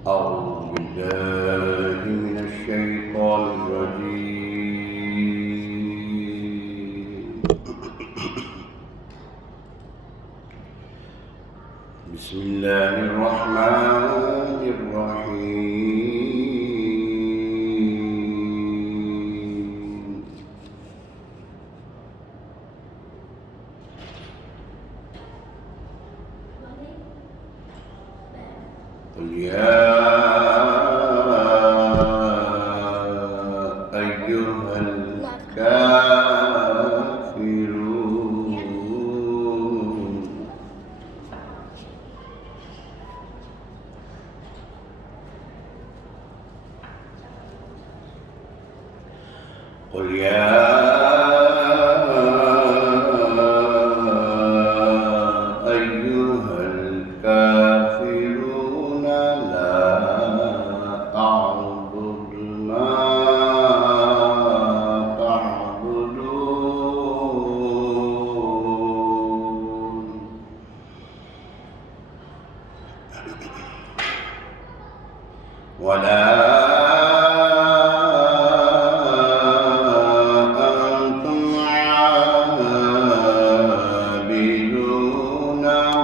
أعوذ بالله من الشيطان الرجيم بسم الله الرحمن الرحيم قل يا أيها الكافرون قل يا أيها الكافرون لا أعبد ما تعبدون ولا أنتم عابدون ما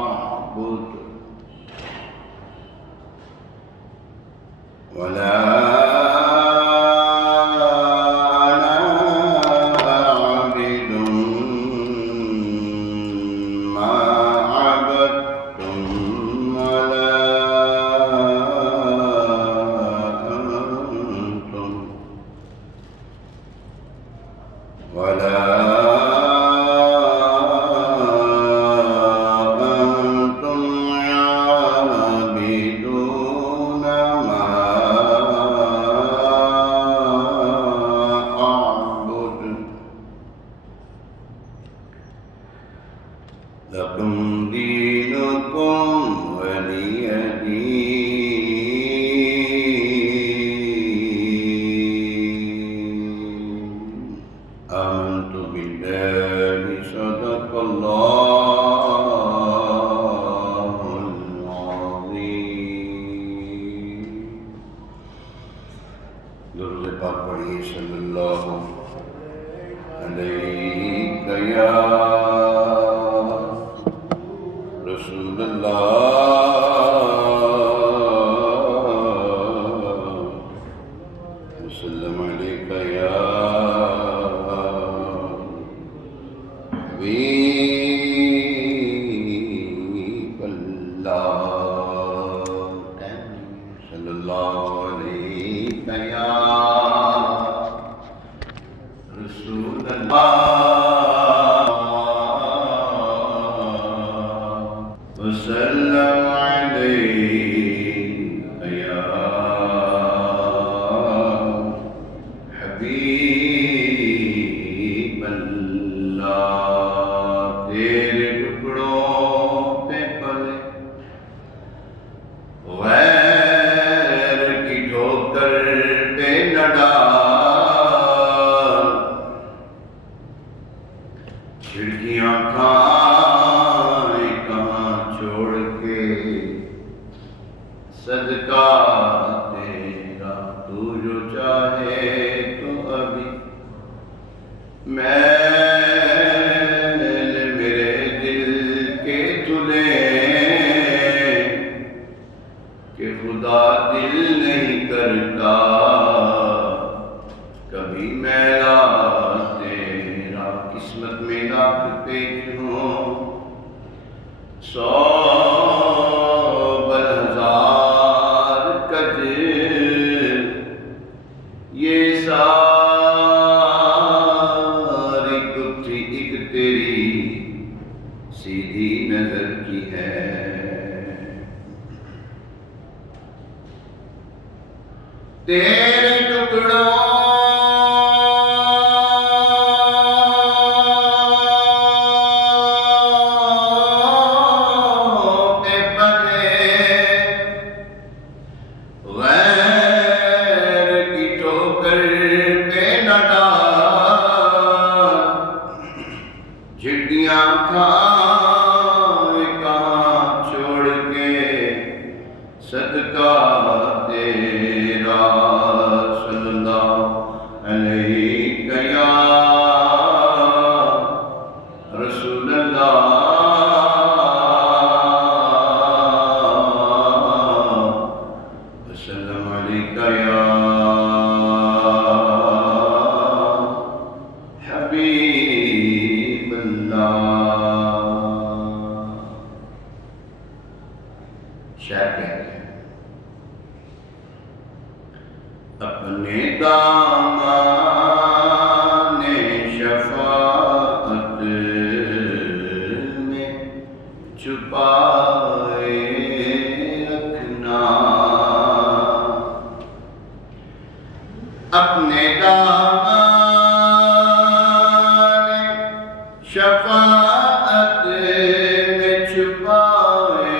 أعبد ولا أنا عابد ما عبدتم ولا أنتم عابدون ما أعبد لكم دينكم ولي دين آمنت بالله صدق الله العظيم درود پاک پڑھیے صلی اللہ علیہ یا رسول اللہ وسلم علیک یا حبیب اللہ صلی اللہ علیہ یا رسول اللہ وسلم علیک یا حبیب اللہ تیرے ٹکڑوں پہ پلے غیر کی ٹھوکر پہ نہ ڈال کھڑکیاں کھائیں کہاں چھوڑ کے صدقہ تیرا تو جو چاہے تو ابھی میرے دل کے تلے کہ خدا دل نہیں کرتا کبھی میرا تیرا قسمت میں لاکھ پیش ہوں 100 1000 قدر یہ ساری گتھی ایک تیری سیدھی نظر کی ہے تیرے ٹکڑوں پہ پلے غیر کی ٹھوکر پہ نہ ڈال جھڑیاں کھائے کہاں شاعر کہتے ہیں اپنے دامان شفاعت میں چھپائے رکھنا، اپنے دامان شفاعت میں چھپائے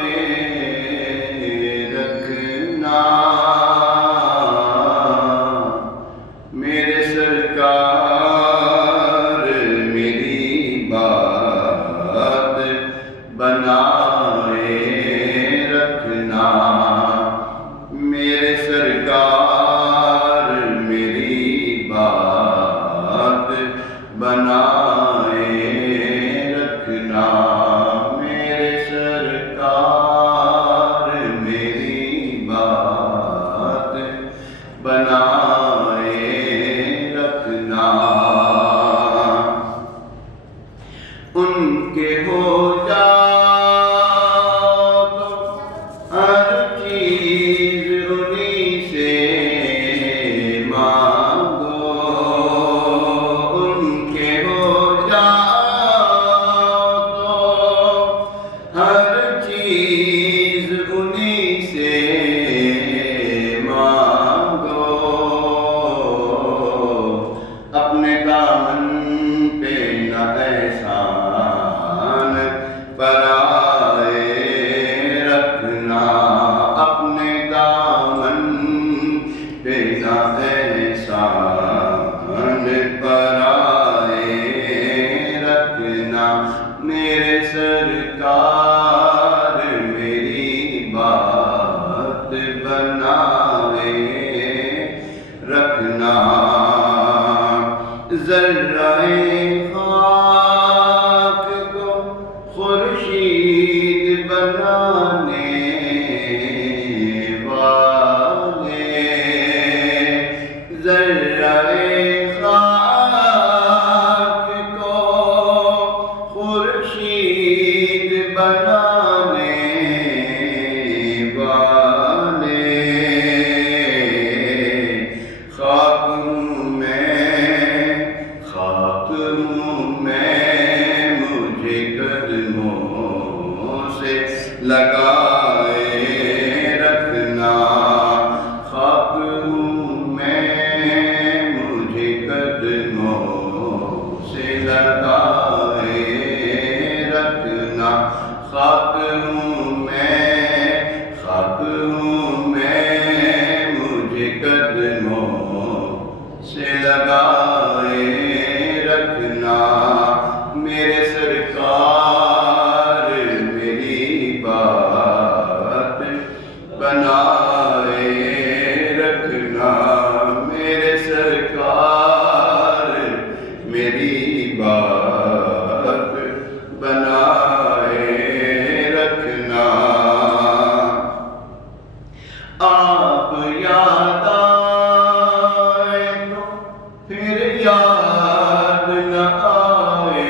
رکھنا، میرے سرکار میری بات بنائے رکھنا، میرے سرکار میری بات بنائے رکھنا، میرے سرکار میری بات بنائے رکھنا، ان کے ہو جاؤ تو ہر چیز انہی سے مانگو، ان کے ہو جاؤ تو ہر چیز انہی سے مانگو، اپنے دامن پہ نہ احسان پرائے رکھنا، اپنے دامن پہ نہ احسان پرائے رکھنا، میرے سرکار میری بات بنائے رکھنا، ذرہ خاک کو خورشید بنانے والے، ذرہ خاک کو خورشید بنانے والے، خاک ہوں میں مجھے قدموں سے لگائے رکھنا، خاک ہوں میں مجھے قدموں سے لگائے رکھنا، خاک ہوں میں مجھے قدموں سے لگائے رکھنا، میرے سرکار میری بات بنائے رکھنا، میرے سرکار میری بات بنائے رکھنا، آپ یاد آئے تو پھر یاد نہ آئے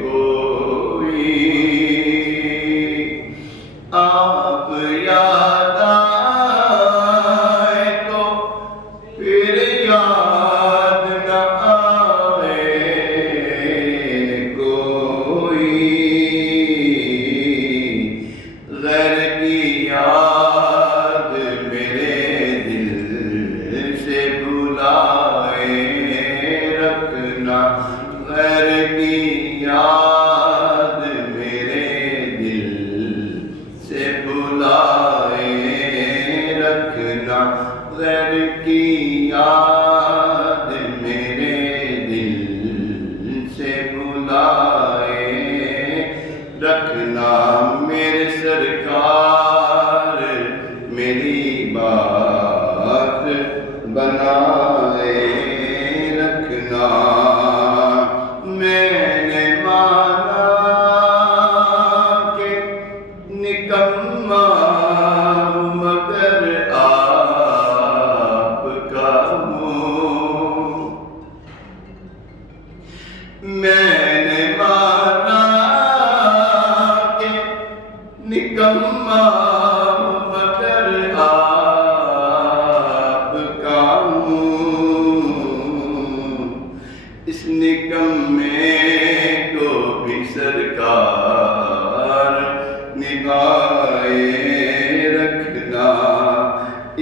کوئی، آپ یاد آئے تو پھر یاد نہ آئے کوئی، غیر کی یاد میرے دل سے بلائے رکھنا، غیر کی یاد میرے دل سے بلائے رکھنا، غیر کی یاد میرے دل سے بلائے رکھنا، میرے سرکار میری بات بنائے رکھنا، میں نے مانا کہ نکما مگر آپ کا منہ، میں نے مانا کہ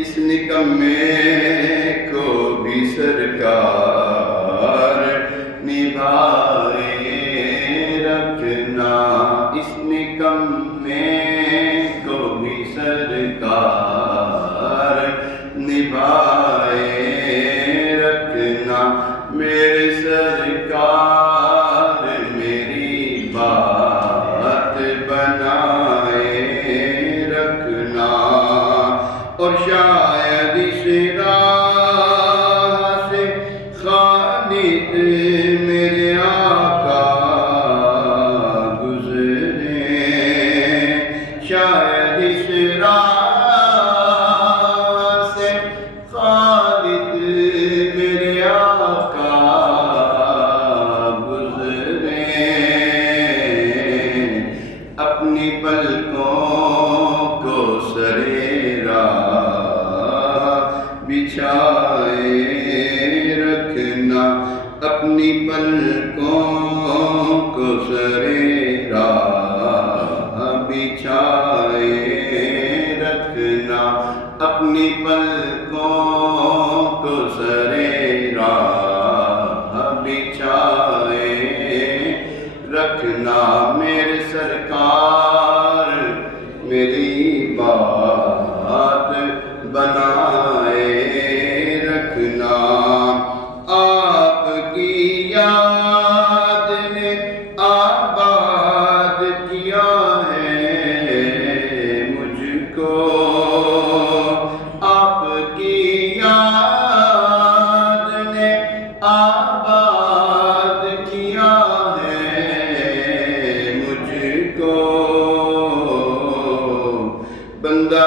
اس نکمے کو بھی سرکار نبھائے رکھنا، اس نکمے کو بھی سرکار نبھائے رکھنا، میرے سرکار میری بات بنائے رکھنا، اور شاید اس راہ سے خالد میرے آقا گزرے، شاید اس راہ سے خالد میرے آقا گزرے، اپنی پلکوں کو سرے بچھائے رکھنا، اپنی پلکوں کو سرے راہ بچھائے رکھنا، اپنی پلکوں کو سرے راہ بچھائے رکھنا، میرے سرکار میری بات بنائے رکھنا، آپ کی یاد نے آباد کیا ہے مجھ کو، آپ کی یاد نے آباد کیا ہے مجھ کو، بندہ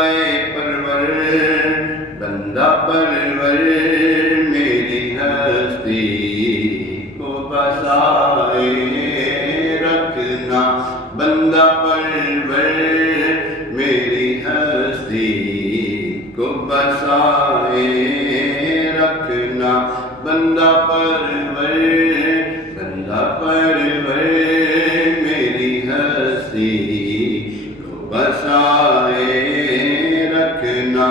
پرور میری ہستی کو بسائے رکھنا، بندہ پرور میری ہستی کو بسائے رکھنا، بندہ پرور میری ہستی کو بسائے رکھنا،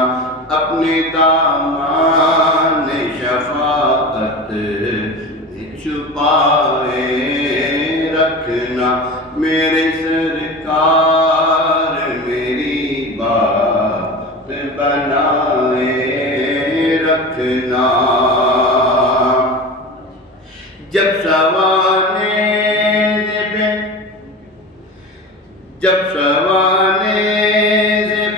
اپنے دامان شفاعت چھپائے رکھنا، میرے سرکار میری بات بنائے رکھنا، جب سوانے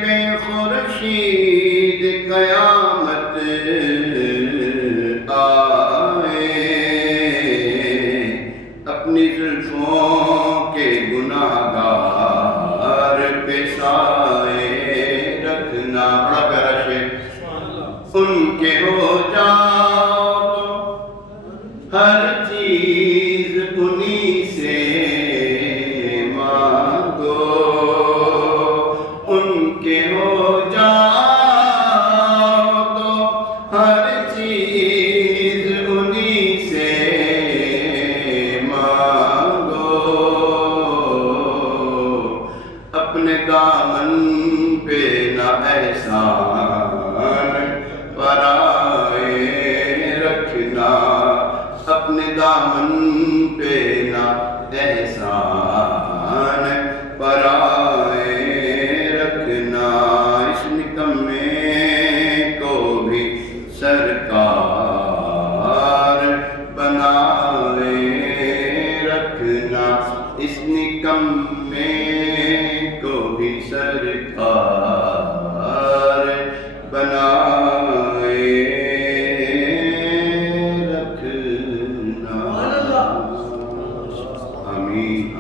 بے خورشید قیامت آئے، اپنی زلفوں کے گناہگار پہ سائے رکھنا، بڑا پیارا شعر، ان کے ہو جاؤ تو ہر چیز انہی سے مانگو، ان کے ہو جاؤ تو ہر چیز انہی سے مانگو، اپنے دامن پہ نہ احسان پرائے رکھنا، اپنے دامن پہ نہ احسان پرائے رکھنا، اس نکمے کو بھی سرکار بنائے رکھنا، اس نکمے کو بھی سرکار بنائے رکھنا، آمین۔